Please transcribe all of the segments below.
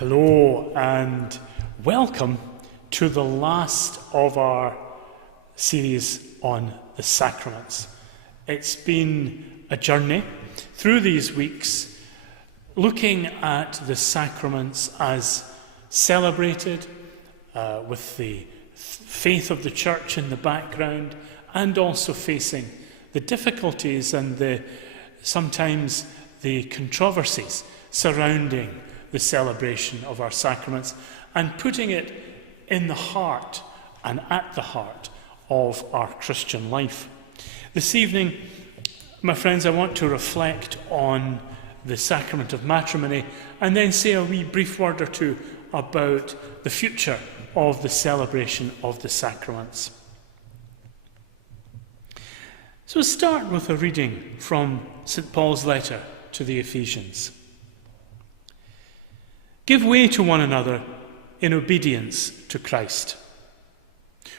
Hello and welcome to the last of our series on the Sacraments. It's been a journey through these weeks looking at the Sacraments as celebrated with the faith of the Church in the background, and also facing the difficulties and sometimes the controversies surrounding the celebration of our sacraments, and putting it in the heart and at the heart of our Christian life. This evening, my friends, I want to reflect on the sacrament of matrimony and then say a wee brief word or two about the future of the celebration of the sacraments. So we'll start with a reading from St. Paul's letter to the Ephesians. Give way to one another in obedience to Christ.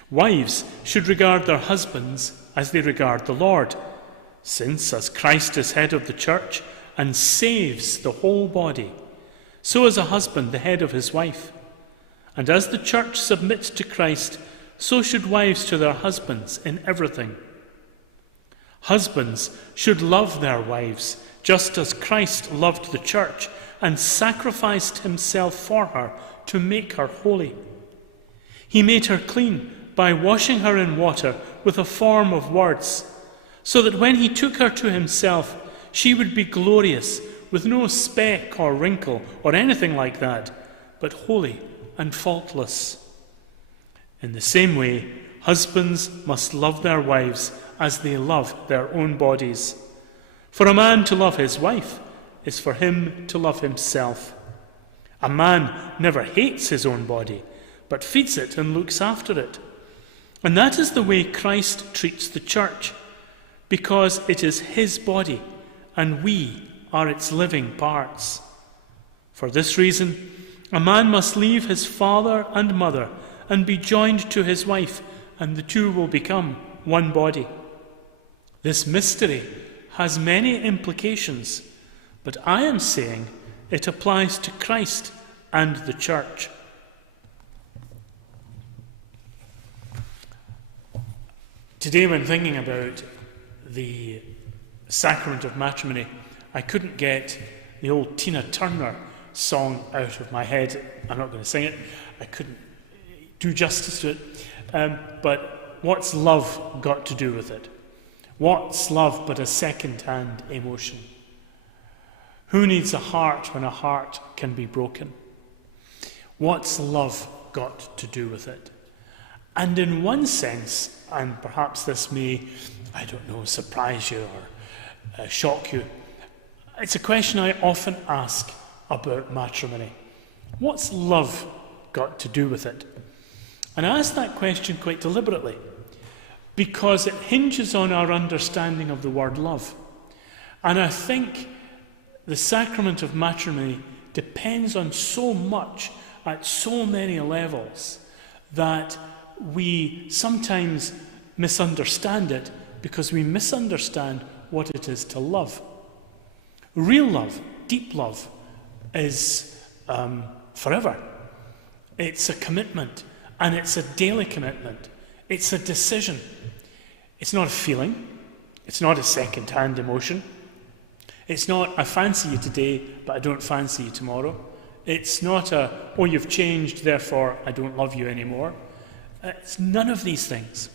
Wives should regard their husbands as they regard the Lord, since as Christ is head of the church and saves the whole body, so is a husband the head of his wife. And as the church submits to Christ, so should wives to their husbands in everything. Husbands should love their wives, just as Christ loved the church and sacrificed himself for her to make her holy. He made her clean by washing her in water with a form of words, so that when he took her to himself, she would be glorious, with no speck or wrinkle or anything like that, but holy and faultless. In the same way, husbands must love their wives as they love their own bodies. For a man to love his wife is for him to love himself. A man never hates his own body, but feeds it and looks after it. And that is the way Christ treats the church, because it is his body, and we are its living parts. For this reason, a man must leave his father and mother and be joined to his wife, and the two will become one body. This mystery has many implications, but I am saying it applies to Christ and the church. Today, when thinking about the sacrament of matrimony, I couldn't get the old Tina Turner song out of my head. I'm not going to sing it. I couldn't do justice to it. But what's love got to do with it? What's love but a second-hand emotion? Who needs a heart when a heart can be broken? What's love got to do with it? And in one sense, and perhaps this may, surprise you or shock you, it's a question I often ask about matrimony. What's love got to do with it? And I ask that question quite deliberately, because it hinges on our understanding of the word love. And I think the sacrament of matrimony depends on so much at so many levels that we sometimes misunderstand it, because we misunderstand what it is to love. Real love, deep love, is forever. It's a commitment, and it's a daily commitment. It's a decision. It's not a feeling. It's not a second-hand emotion. It's not, I fancy you today, but I don't fancy you tomorrow. It's not oh, you've changed, therefore I don't love you anymore. It's none of these things.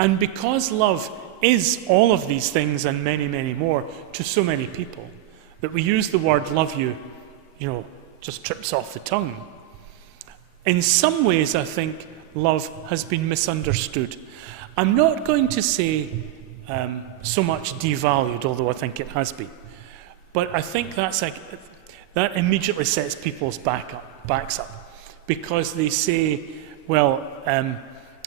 And because love is all of these things and many, many more to so many people, that we use the word love you, just trips off the tongue. In some ways, I think love has been misunderstood. I'm not going to say so much devalued, although I think it has been. But I think that immediately sets people's backs up, because they say, well,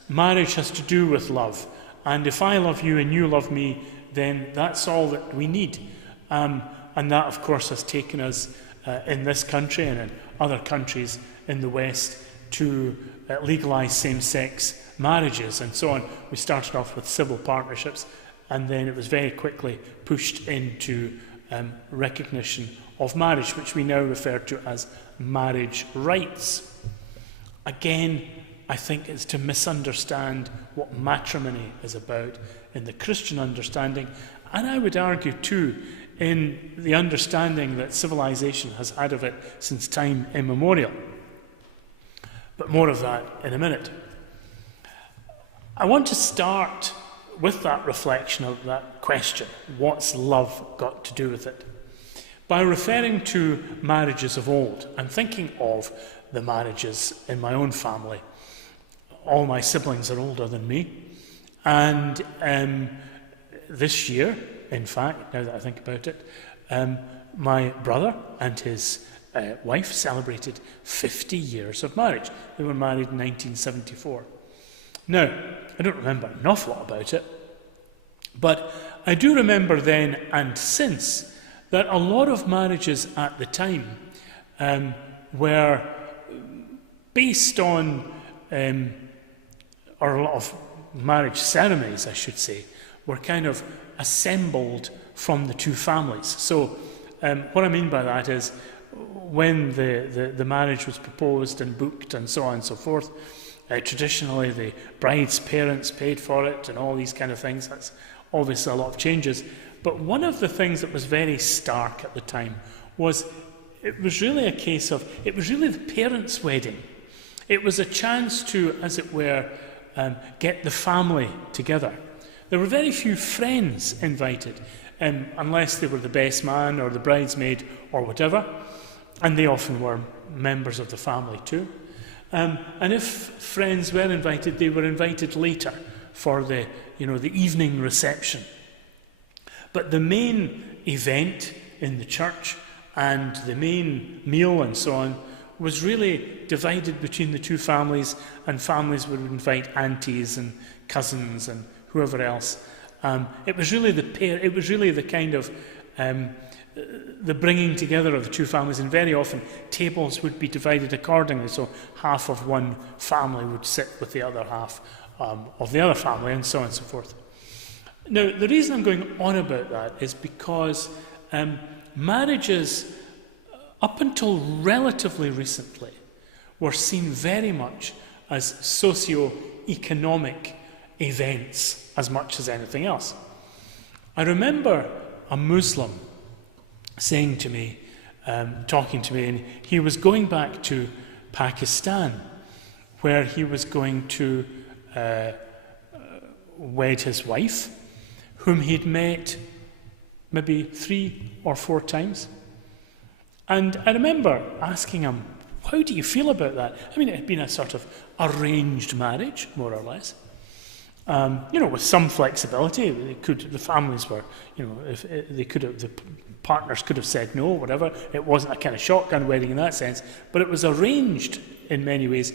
marriage has to do with love, and if I love you and you love me, then that's all that we need. And that, of course, has taken us in this country and in other countries in the West to legalise same-sex marriages and so on. We started off with civil partnerships, and then it was very quickly pushed into recognition of marriage, which we now refer to as marriage rights. Again, I think it's to misunderstand what matrimony is about in the Christian understanding, and I would argue too in the understanding that civilization has had of it since time immemorial. But more of that in a minute. I want to start with that reflection of that question, what's love got to do with it? By referring to marriages of old. I'm thinking of the marriages in my own family. All my siblings are older than me. And this year, in fact, now that I think about it, my brother and his wife celebrated 50 years of marriage. They were married in 1974. Now, I don't remember an awful lot about it, but I do remember then and since that a lot of marriages at the time were based on, or a lot of marriage ceremonies, I should say, were kind of assembled from the two families. So what I mean by that is when the marriage was proposed and booked and so on and so forth, traditionally the bride's parents paid for it and all these kind of things. That's obviously a lot of changes. But one of the things that was very stark at the time was it was really a case of, it was really the parents' wedding. It was a chance to, as it were, get the family together. There were very few friends invited, unless they were the best man or the bridesmaid or whatever, and they often were members of the family too. And if friends were invited, they were invited later for the evening reception. But the main event in the church and the main meal and so on was really divided between the two families, and families would invite aunties and cousins and whoever else. It was really the kind of the bringing together of the two families, and very often tables would be divided accordingly. So half of one family would sit with the other half of the other family, and so on and so forth. Now, the reason I'm going on about that is because marriages, up until relatively recently, were seen very much as socio-economic events as much as anything else. I remember a Muslim saying to me, talking to me, and he was going back to Pakistan, where he was going to wed his wife, whom he'd met maybe 3 or 4 times. And I remember asking him, how do you feel about that? I mean, it had been a sort of arranged marriage, more or less. With some flexibility. The families were, if they could have, the partners could have said no, whatever. It wasn't a kind of shotgun wedding in that sense, but it was arranged in many ways,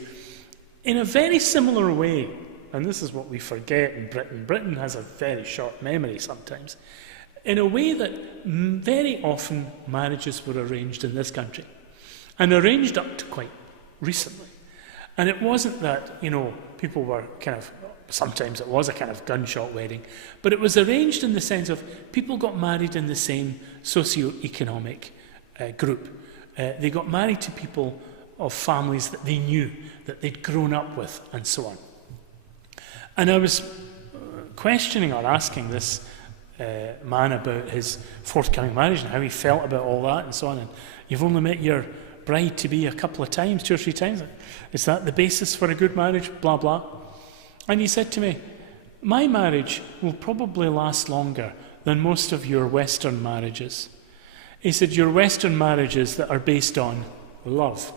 in a very similar way. And this is what we forget in Britain. Britain has a very short memory sometimes. In a way that very often marriages were arranged in this country, and arranged up to quite recently. And it wasn't that, people were kind of, sometimes it was a kind of gunshot wedding, but it was arranged in the sense of people got married in the same socio-economic group. They got married to people of families that they knew, that they'd grown up with, and so on. And I was questioning or asking this man about his forthcoming marriage and how he felt about all that and so on. And you've only met your bride-to-be a couple of times, 2 or 3 times. Is that the basis for a good marriage? Blah, blah. And he said to me, my marriage will probably last longer than most of your Western marriages. He said, your Western marriages that are based on love.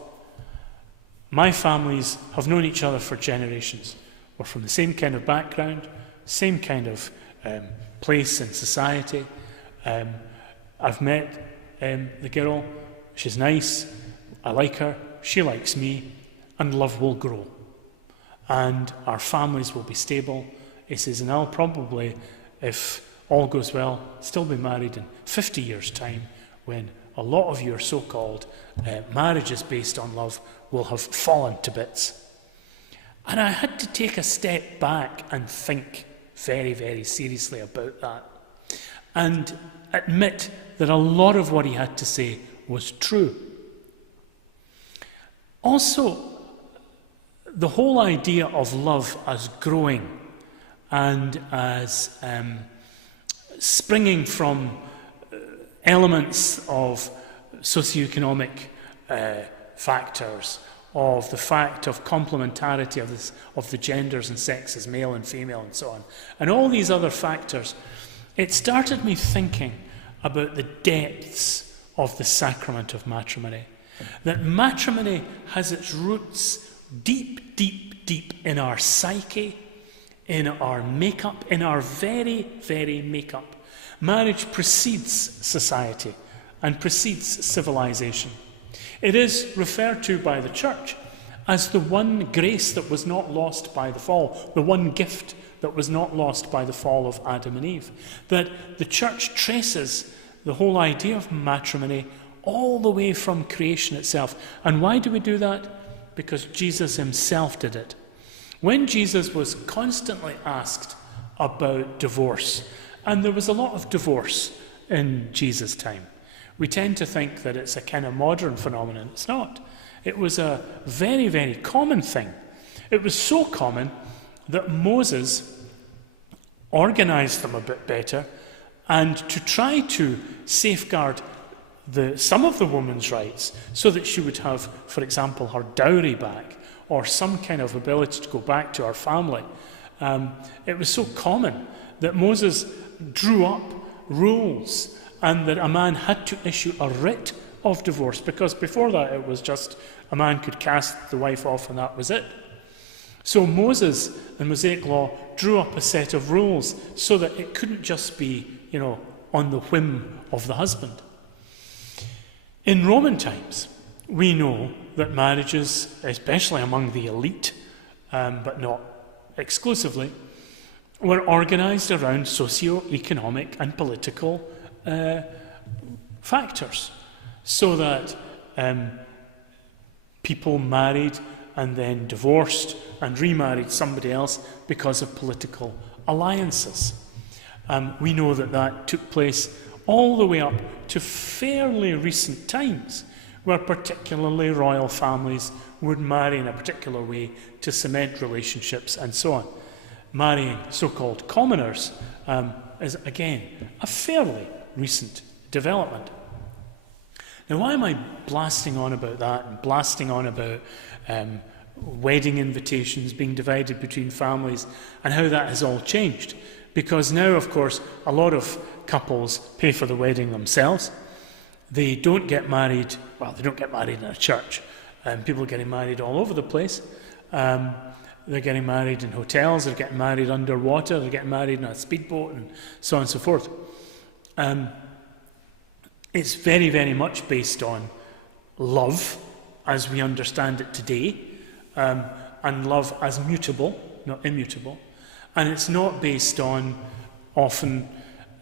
My families have known each other for generations. We're from the same kind of background, same kind of place in society. I've met the girl. She's nice. I like her. She likes me. And love will grow. And our families will be stable. He says, and I'll probably, if all goes well, still be married in 50 years' time, when a lot of your so-called marriages based on love will have fallen to bits. And I had to take a step back and think very, very seriously about that, and admit that a lot of what he had to say was true. Also, the whole idea of love as growing and as springing from elements of socioeconomic factors, of the fact of complementarity of the genders and sexes, male and female and so on, and all these other factors, it started me thinking about the depths of the sacrament of matrimony. That matrimony has its roots deep, deep, deep in our psyche, in our makeup, in our very, very makeup. Marriage precedes society and precedes civilization. It is referred to by the church as the one grace that was not lost by the fall, the one gift that was not lost by the fall of Adam and Eve. That the church traces the whole idea of matrimony all the way from creation itself. And why do we do that? Because Jesus himself did it. When Jesus was constantly asked about divorce, and there was a lot of divorce in Jesus' time, we tend to think that it's a kind of modern phenomenon. It's not. It was a very, very common thing. It was so common that Moses organized them a bit better, and to try to safeguard some of the woman's rights so that she would have, for example, her dowry back or some kind of ability to go back to her family. It was so common that Moses drew up rules and that a man had to issue a writ of divorce, because before that it was just a man could cast the wife off and that was it. So Moses and Mosaic law drew up a set of rules so that it couldn't just be, on the whim of the husband. In Roman times, we know that marriages, especially among the elite, but not exclusively, were organized around socio-economic and political factors, so that people married and then divorced and remarried somebody else because of political alliances. We know that that took place all the way up to fairly recent times, where particularly royal families would marry in a particular way to cement relationships and so on. Marrying so-called commoners is, again, a fairly recent development. Now, why am I blasting on about that and blasting on about wedding invitations being divided between families and how that has all changed? Because now, of course, a lot of couples pay for the wedding themselves. They don't get married, they don't get married in a church. People are getting married all over the place. They're getting married in hotels, they're getting married underwater, they're getting married in a speedboat, and so on and so forth. It's very, very much based on love, as we understand it today, and love as mutable, not immutable. And it's not based on often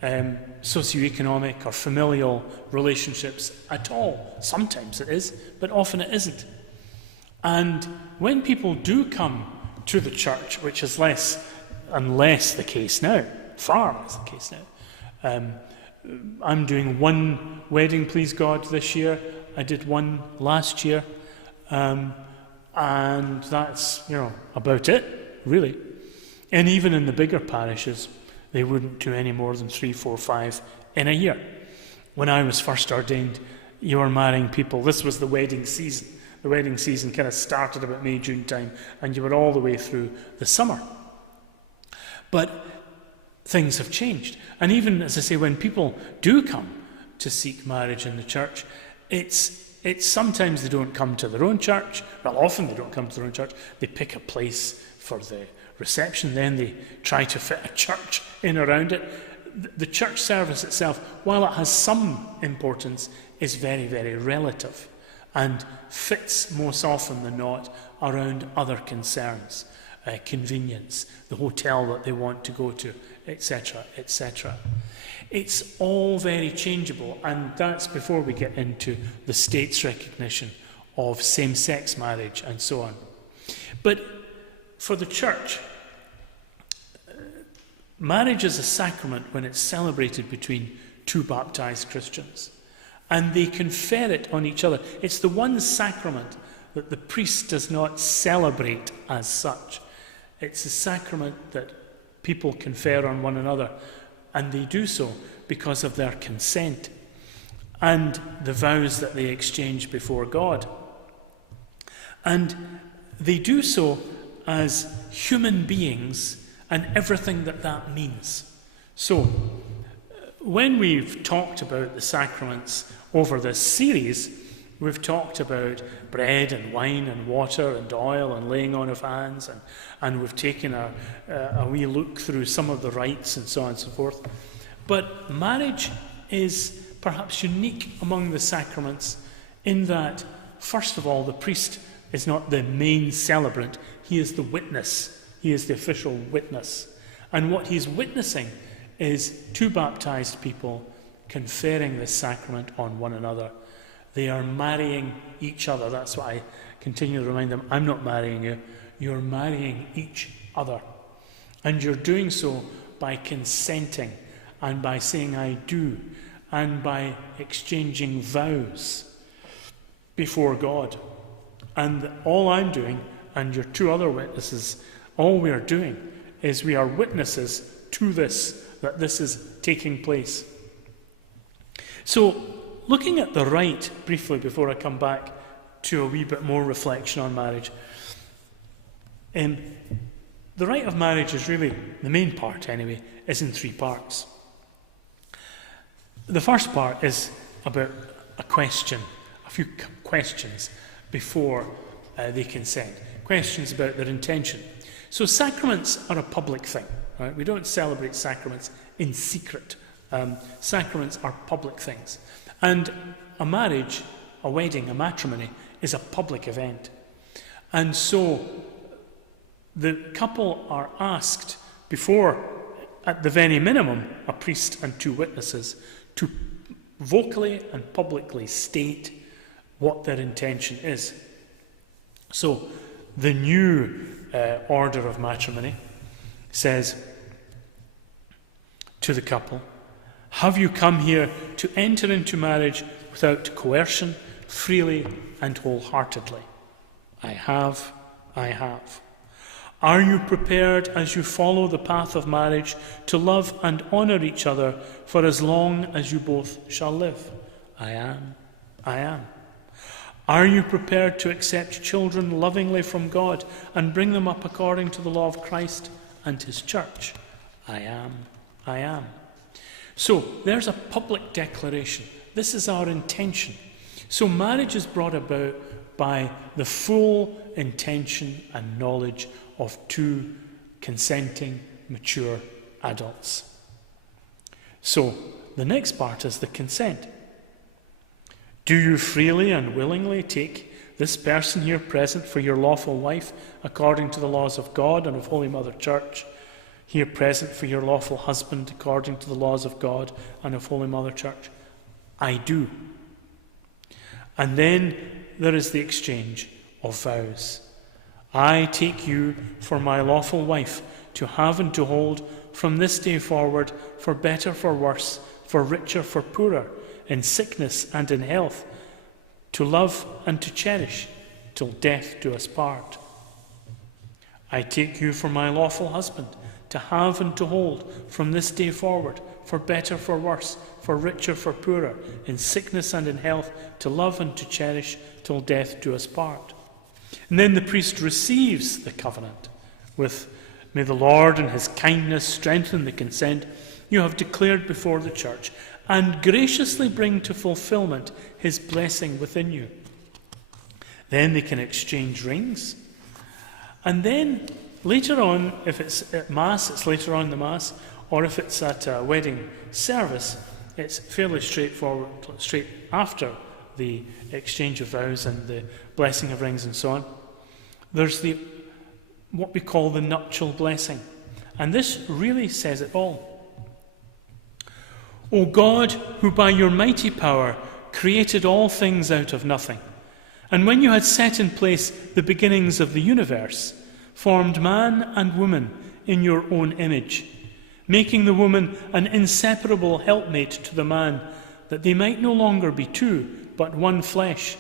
socioeconomic or familial relationships at all. Sometimes it is, but often it isn't. And when people do come to the church, which is less and less the case now, far less the case now. I'm doing one wedding, please God, this year. I did one last year. And that's, about it, really. And even in the bigger parishes, they wouldn't do any more than 3, 4, 5 in a year. When I was first ordained, you were marrying people. This was the wedding season. The wedding season kind of started about May, June time, and you were all the way through the summer. But things have changed. And even, as I say, when people do come to seek marriage in the church, it's sometimes they don't come to their own church. Well, often they don't come to their own church. They pick a place for the reception, then they try to fit a church in around it. The church service itself, while it has some importance, is very, very relative and fits most often than not around other concerns, convenience, the hotel that they want to go to, etc., etc. It's all very changeable, and that's before we get into the state's recognition of same-sex marriage and so on. But for the church, marriage is a sacrament when it's celebrated between two baptized Christians. and they confer it on each other. It's the one sacrament that the priest does not celebrate as such. It's a sacrament that people confer on one another, and they do so because of their consent and the vows that they exchange before God. And they do so as human beings and everything that that means. So, when we've talked about the sacraments over this series, we've talked about bread and wine and water and oil and laying on of hands, and we've taken a wee look through some of the rites and so on and so forth. But marriage is perhaps unique among the sacraments in that, first of all, the priest is not the main celebrant. He is the witness. He is the official witness. And what he's witnessing is two baptized people conferring this sacrament on one another. They are marrying each other. That's why I continue to remind them, I'm not marrying you. You're marrying each other. And you're doing so by consenting and by saying I do and by exchanging vows before God. And all I'm doing, and your two other witnesses, all we are doing is we are witnesses to this, that this is taking place. So, looking at the rite briefly before I come back to a wee bit more reflection on marriage. The rite of marriage is really, the main part anyway, is in three parts. The first part is about a question, a few questions before they consent. Questions about their intention. So sacraments are a public thing. Right? We don't celebrate sacraments in secret. Sacraments are public things. And a marriage, a wedding, a matrimony, is a public event. And so the couple are asked before, at the very minimum, a priest and two witnesses, to vocally and publicly state what their intention is. So the new order of matrimony says to the couple, have you come here to enter into marriage without coercion, freely and wholeheartedly? I have. Are you prepared, as you follow the path of marriage, to love and honour each other for as long as you both shall live? I am. Are you prepared to accept children lovingly from God and bring them up according to the law of Christ and his church? I am. So, there's a public declaration. This is our intention. So marriage is brought about by the full intention and knowledge of two consenting, mature adults. So, the next part is the consent. Do you freely and willingly take this person here present for your lawful wife, according to the laws of God and of Holy Mother Church, here present for your lawful husband, according to the laws of God and of Holy Mother Church? I do. And then there is the exchange of vows. I take you for my lawful wife, to have and to hold from this day forward, for better, for worse, for richer, for poorer, in sickness and in health, to love and to cherish, till death do us part. I take you for my lawful husband, to have and to hold from this day forward, for better, for worse, for richer, for poorer, in sickness and in health, to love and to cherish, till death do us part. And then the priest receives the covenant with, may the Lord in his kindness strengthen the consent you have declared before the church, and graciously bring to fulfillment his blessing within you. Then they can exchange rings. And then later on, if it's at Mass, it's later on in the Mass, or if it's at a wedding service, it's fairly straightforward, straight after the exchange of vows and the blessing of rings and so on. There's what we call the nuptial blessing. And this really says it all. O God, who by your mighty power created all things out of nothing, and when you had set in place the beginnings of the universe, formed man and woman in your own image, making the woman an inseparable helpmate to the man, that they might no longer be two, but one flesh.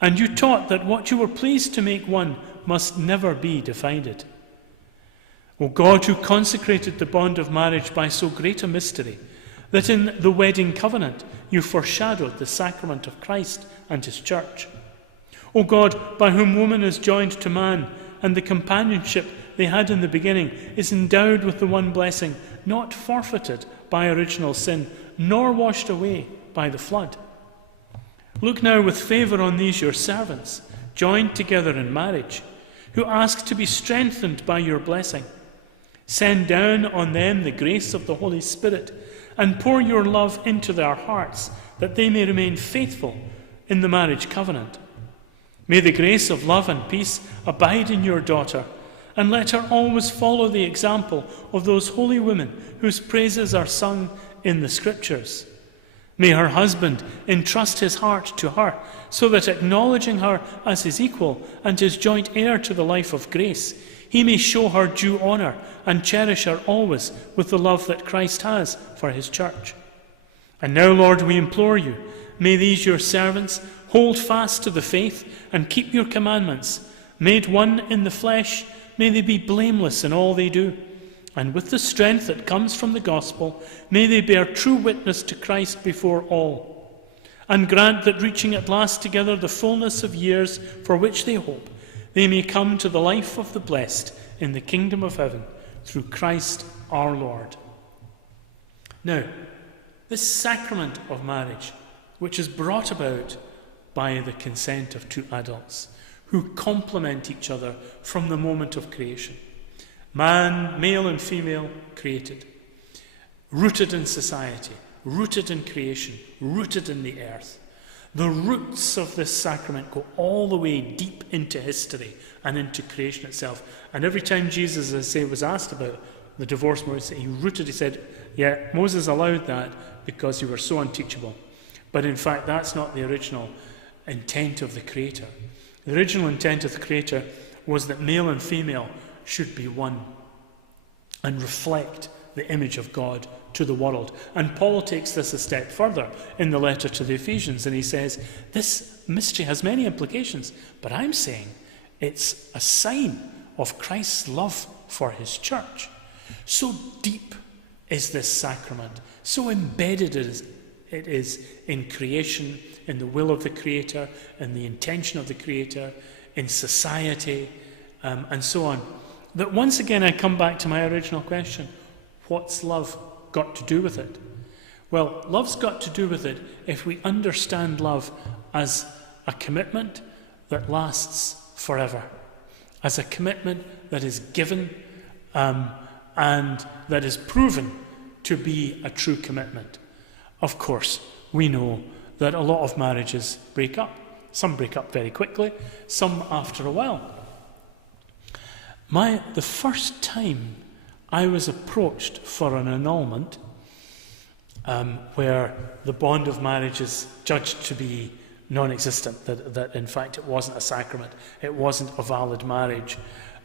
And you taught that what you were pleased to make one must never be divided. O God, who consecrated the bond of marriage by so great a mystery, that in the wedding covenant you foreshadowed the sacrament of Christ and his church. O God, by whom woman is joined to man, and the companionship they had in the beginning is endowed with the one blessing, not forfeited by original sin, nor washed away by the flood. Look now with favour on these your servants, joined together in marriage, who ask to be strengthened by your blessing. Send down on them the grace of the Holy Spirit, and pour your love into their hearts, that they may remain faithful in the marriage covenant. May the grace of love and peace abide in your daughter, and let her always follow the example of those holy women whose praises are sung in the Scriptures. May her husband entrust his heart to her, so that acknowledging her as his equal and his joint heir to the life of grace, he may show her due honour and cherish her always with the love that Christ has for his church. And now, Lord, we implore you, may these your servants hold fast to the faith and keep your commandments. Made one in the flesh, may they be blameless in all they do. And with the strength that comes from the gospel, may they bear true witness to Christ before all. And grant that, reaching at last together the fullness of years for which they hope, they may come to the life of the blessed in the kingdom of heaven, through Christ our Lord. Now, this sacrament of marriage, which is brought about by the consent of two adults who complement each other from the moment of creation. Man, male and female, created, rooted in society, rooted in creation, rooted in the earth. The roots of this sacrament go all the way deep into history and into creation itself. And every time Jesus, as I say, was asked about the divorce, he said, yeah, Moses allowed that because you were so unteachable. But in fact, that's not the original intent of the Creator. The original intent of the Creator was that male and female should be one and reflect the image of God to the world. And Paul takes this a step further in the letter to the Ephesians, and he says, this mystery has many implications, but I'm saying it's a sign of Christ's love for his church. So deep is this sacrament, so embedded it is in creation, in the will of the Creator, in the intention of the Creator, in society, and so on, that once again I come back to my original question: what's love got to do with it? Well, love's got to do with it if we understand love as a commitment that lasts forever, as a commitment that is given and that is proven to be a true commitment. Of course, we know that a lot of marriages break up. Some break up very quickly, some after a while. The first time I was approached for an annulment, where the bond of marriage is judged to be non-existent, that in fact it wasn't a sacrament, it wasn't a valid marriage,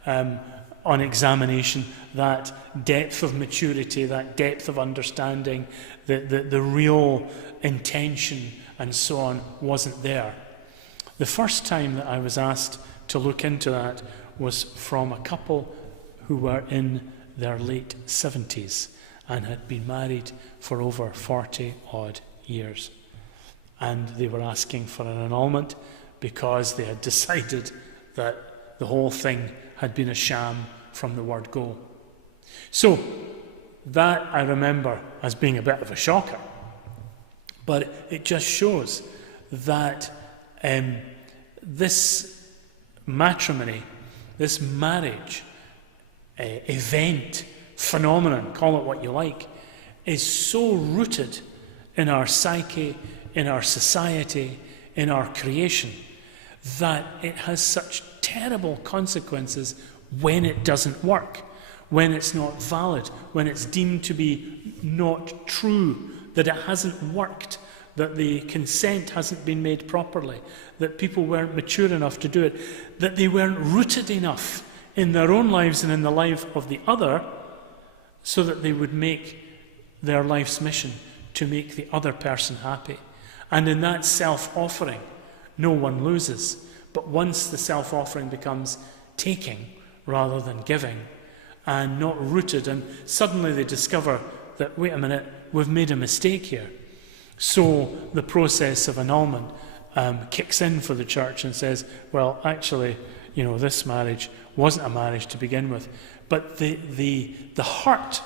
on examination, that depth of maturity, that depth of understanding, the real intention and so on wasn't there. The first time that I was asked to look into that was from a couple who were in their late 70s and had been married for over 40 odd years. And they were asking for an annulment because they had decided that the whole thing had been a sham from the word go. So that I remember as being a bit of a shocker. But it just shows that this matrimony, this marriage event, phenomenon, call it what you like, is so rooted in our psyche, in our society, in our creation, that it has such terrible consequences when it doesn't work, when it's not valid, when it's deemed to be not true, that it hasn't worked, that the consent hasn't been made properly, that people weren't mature enough to do it, that they weren't rooted enough in their own lives and in the life of the other so that they would make their life's mission to make the other person happy. And in that self-offering, no one loses. But once the self-offering becomes taking rather than giving, and not rooted, and suddenly they discover that, wait a minute, we've made a mistake here. So the process of annulment kicks in for the church and says, well, actually, this marriage wasn't a marriage to begin with. But the hurt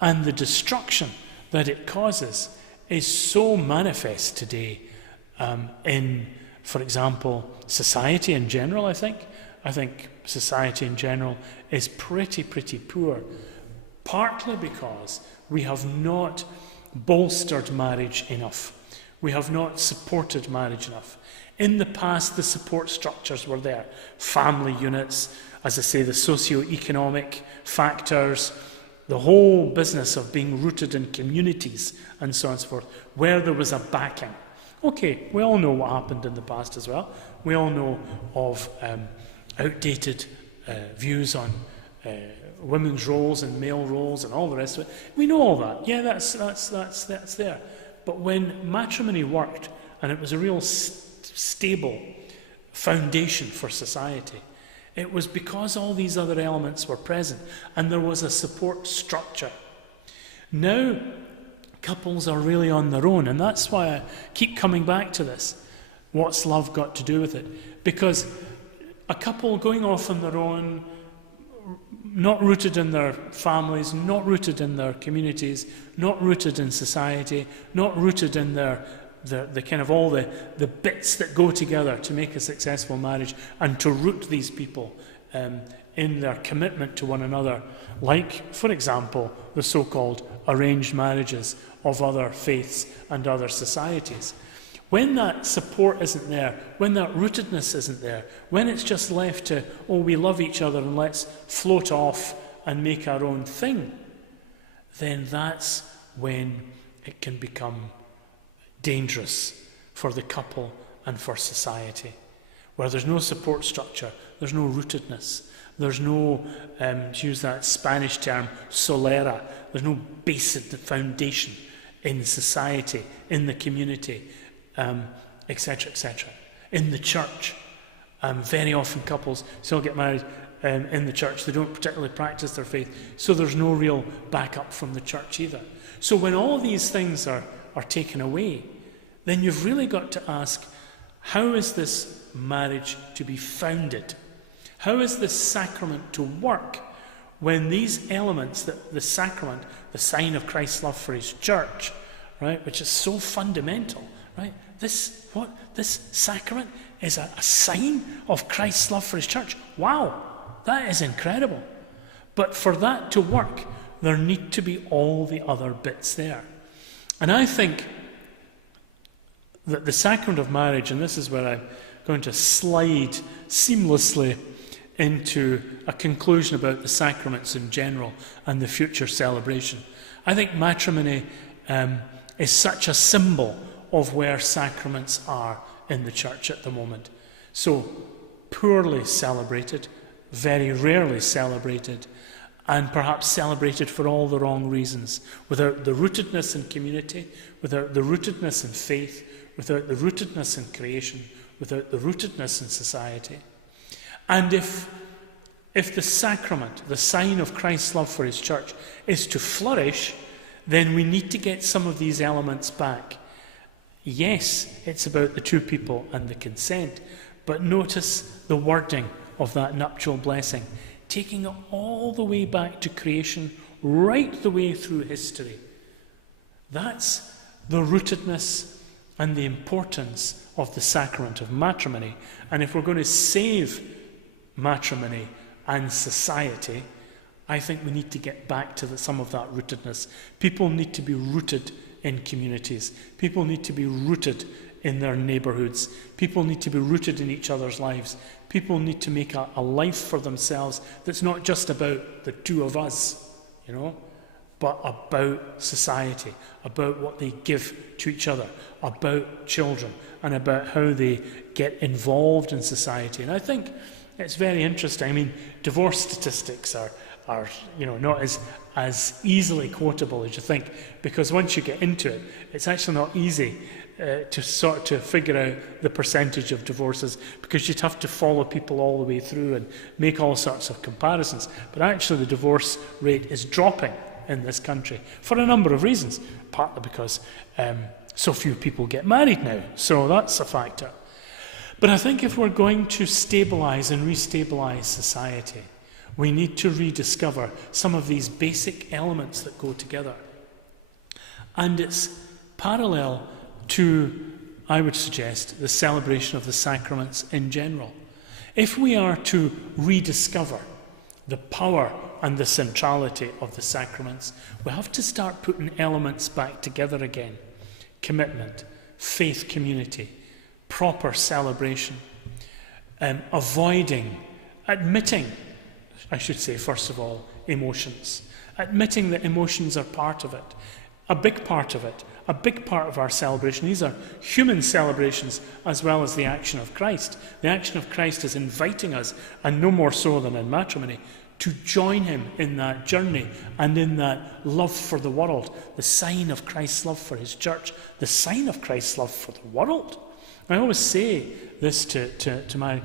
and the destruction that it causes is so manifest today in, for example, society in general, I think. I think society in general is pretty poor, partly because we have not bolstered marriage enough. We have not supported marriage enough. In the past, the support structures were there. Family units, as I say, the socio-economic factors, the whole business of being rooted in communities and so on and so forth, where there was a backing. Okay, we all know what happened in the past as well. We all know of outdated views on women's roles and male roles and all the rest of it. We know all that. Yeah, that's there. But when matrimony worked, and it was a real stable foundation for society, it was because all these other elements were present and there was a support structure. Now, couples are really on their own, and that's why I keep coming back to this. What's love got to do with it? Because a couple going off on their own, not rooted in their families, not rooted in their communities, not rooted in society, not rooted in the kind of all the bits that go together to make a successful marriage, and to root these people in their commitment to one another, like, for example, the so-called arranged marriages of other faiths and other societies. When that support isn't there, when that rootedness isn't there, when it's just left to, oh, we love each other and let's float off and make our own thing, then that's when it can become dangerous for the couple and for society. Where there's no support structure, there's no rootedness, there's no, to use that Spanish term, solera, there's no basic foundation in society, in the community, etc., etc. In the church, very often couples still get married in the church. They don't particularly practice their faith, so there's no real backup from the church either. So when all these things are taken away, then you've really got to ask, how is this marriage to be founded? How is this sacrament to work when these elements, the sacrament, the sign of Christ's love for his church, right, which is so fundamental, right? This sacrament is a sign of Christ's love for his church. Wow, that is incredible. But for that to work, there need to be all the other bits there. And I think that the sacrament of marriage, and this is where I'm going to slide seamlessly into a conclusion about the sacraments in general and the future celebration. I think matrimony is such a symbol of where sacraments are in the church at the moment. So poorly celebrated, very rarely celebrated, and perhaps celebrated for all the wrong reasons, without the rootedness in community, without the rootedness in faith, without the rootedness in creation, without the rootedness in society. And if the sacrament, the sign of Christ's love for his church, is to flourish, then we need to get some of these elements back. Yes, it's about the two people and the consent, but notice the wording of that nuptial blessing, taking it all the way back to creation, right the way through history. That's the rootedness and the importance of the sacrament of matrimony. And if we're going to save matrimony and society, I think we need to get back to some of that rootedness. People need to be rooted in communities. People need to be rooted in their neighbourhoods. People need to be rooted in each other's lives. People need to make a life for themselves that's not just about the two of us, but about society, about what they give to each other, about children, and about how they get involved in society. And I think it's very interesting. I mean, divorce statistics are are not as easily quotable as you think, because once you get into it, it's actually not easy to figure out the percentage of divorces, because you'd have to follow people all the way through and make all sorts of comparisons. But actually the divorce rate is dropping in this country for a number of reasons, partly because so few people get married now, so that's a factor. But I think if we're going to stabilise and restabilise society, we need to rediscover some of these basic elements that go together. And it's parallel to, I would suggest, the celebration of the sacraments in general. If we are to rediscover the power and the centrality of the sacraments, we have to start putting elements back together again. Commitment, faith community, proper celebration, admitting, I should say, first of all, emotions. Admitting that emotions are part of it, a big part of it, a big part of our celebration. These are human celebrations as well as the action of Christ. The action of Christ is inviting us, and no more so than in matrimony, to join him in that journey and in that love for the world, the sign of Christ's love for his church, the sign of Christ's love for the world. I always say this to married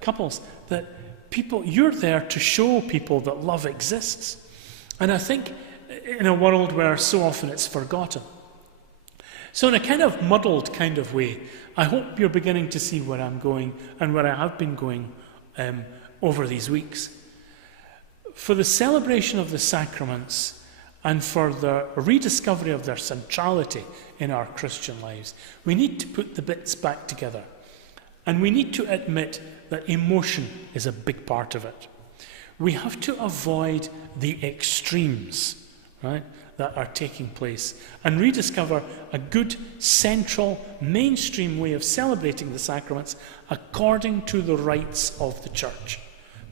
couples, that people, you're there to show people that love exists. And I think in a world where so often it's forgotten. So in a kind of muddled kind of way, I hope you're beginning to see where I'm going and where I have been going over these weeks. For the celebration of the sacraments and for the rediscovery of their centrality in our Christian lives, we need to put the bits back together. And we need to admit that emotion is a big part of it. We have to avoid the extremes, right, that are taking place, and rediscover a good, central, mainstream way of celebrating the sacraments according to the rites of the Church.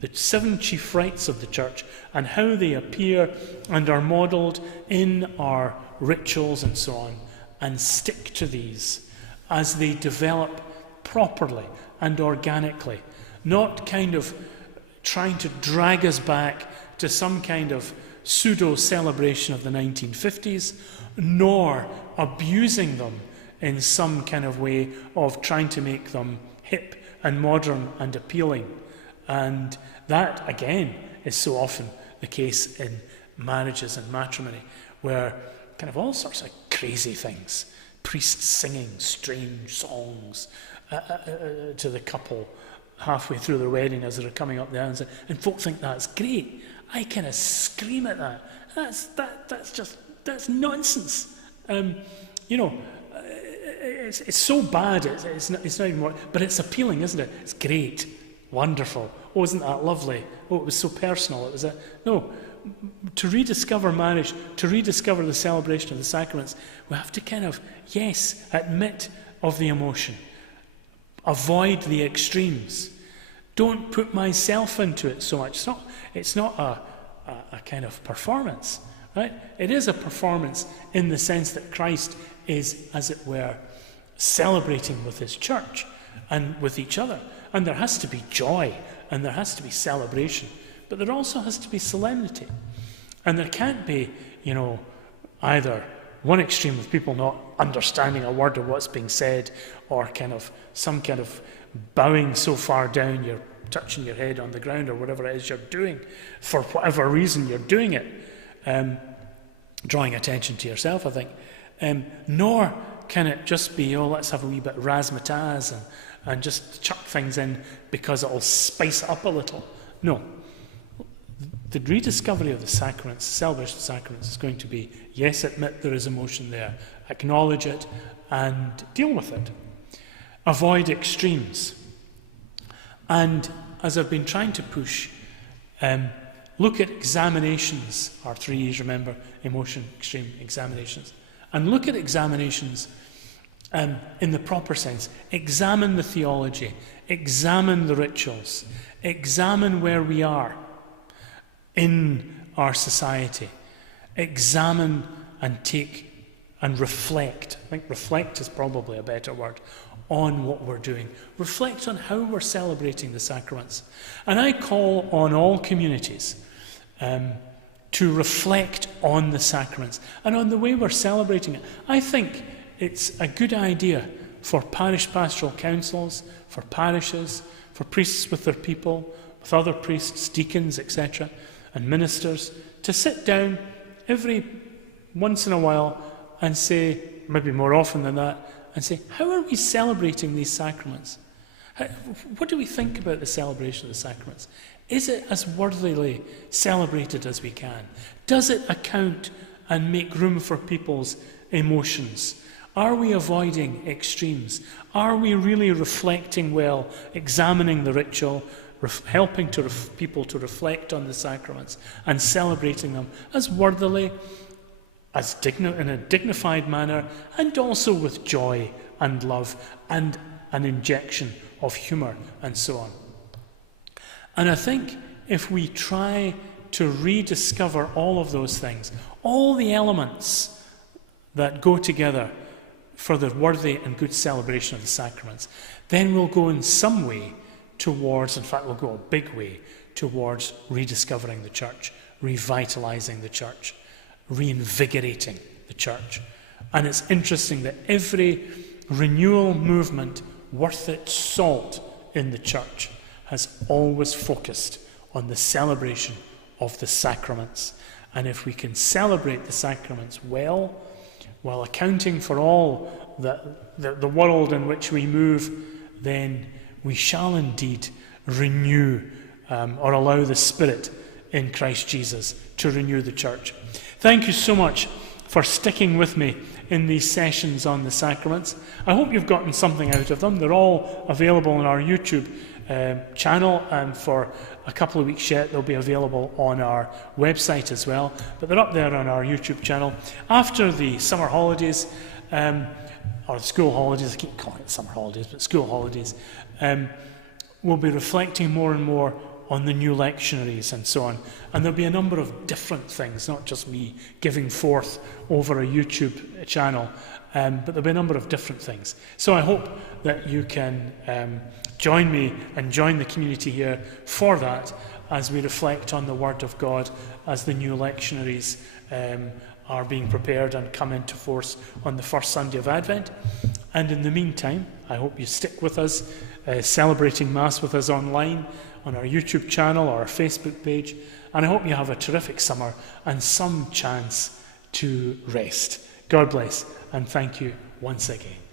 The 7 chief rites of the Church, and how they appear and are modelled in our rituals and so on, and stick to these as they develop properly and organically, not kind of trying to drag us back to some kind of pseudo-celebration of the 1950s, nor abusing them in some kind of way of trying to make them hip and modern and appealing. And that, again, is so often the case in marriages and matrimony, where kind of all sorts of crazy things, priests singing strange songs to the couple halfway through their wedding as they're coming up the aisle, and folk think that's great. I kind of scream at that. That's nonsense. It's so bad. It's not even more, but it's appealing, isn't it? It's great, wonderful. Oh, isn't that lovely? Oh, it was so personal. It was no. To rediscover marriage, to rediscover the celebration of the sacraments, we have to kind of, yes, admit of the emotion, avoid the extremes. Don't put myself into it so much. It's not a kind of performance, right? It is a performance in the sense that Christ is, as it were, celebrating with his church and with each other. And there has to be joy and there has to be celebration. But there also has to be solemnity. And there can't be, either one extreme of people not understanding a word of what's being said, or kind of some kind of bowing so far down you're touching your head on the ground, or whatever it is you're doing, for whatever reason you're doing it, drawing attention to yourself, I think. Nor can it just be, let's have a wee bit of razzmatazz and just chuck things in because it'll spice it up a little. No. The rediscovery of the sacraments, the celebration of the sacraments, is going to be, yes, admit there is emotion there, acknowledge it, and deal with it. Avoid extremes. And as I've been trying to push, look at examinations, our 3 E's, remember, emotion, extreme, examinations. And look at examinations in the proper sense. Examine the theology, examine the rituals, examine where we are in our society. Examine and take and reflect. I think reflect is probably a better word on what we're doing. Reflect on how we're celebrating the sacraments. And I call on all communities to reflect on the sacraments and on the way we're celebrating it. I think it's a good idea for parish pastoral councils, for parishes, for priests with their people, with other priests, deacons, etc., and ministers, to sit down every once in a while and say, maybe more often than that, and say, how are we celebrating these sacraments? What do we think about the celebration of the sacraments? Is it as worthily celebrated as we can? Does it account and make room for people's emotions? Are we avoiding extremes? Are we really reflecting well, examining the ritual, helping people to reflect on the sacraments and celebrating them as worthily, in a dignified manner, and also with joy and love and an injection of humour and so on? And I think if we try to rediscover all of those things, all the elements that go together for the worthy and good celebration of the sacraments, then we'll go in some way towards, in fact, we'll go a big way towards rediscovering the church, revitalising the church, reinvigorating the church. And it's interesting that every renewal movement worth its salt in the church has always focused on the celebration of the sacraments. And if we can celebrate the sacraments well, while accounting for all the world in which we move, then we shall indeed renew or allow the Spirit in Christ Jesus to renew the church. Thank you so much for sticking with me in these sessions on the sacraments. I hope you've gotten something out of them. They're all available on our YouTube channel, and for a couple of weeks yet they'll be available on our website as well, but they're up there on our YouTube channel. After the summer holidays, or school holidays, I keep calling it summer holidays, but school holidays, we'll be reflecting more and more on the new lectionaries and so on. And there'll be a number of different things, not just me giving forth over a YouTube channel, but there'll be a number of different things. So I hope that you can join me and join the community here for that as we reflect on the Word of God as the new lectionaries are being prepared and come into force on the first Sunday of Advent. And in the meantime, I hope you stick with us, celebrating Mass with us online, on our YouTube channel or our Facebook page. And I hope you have a terrific summer and some chance to rest. God bless, and thank you once again.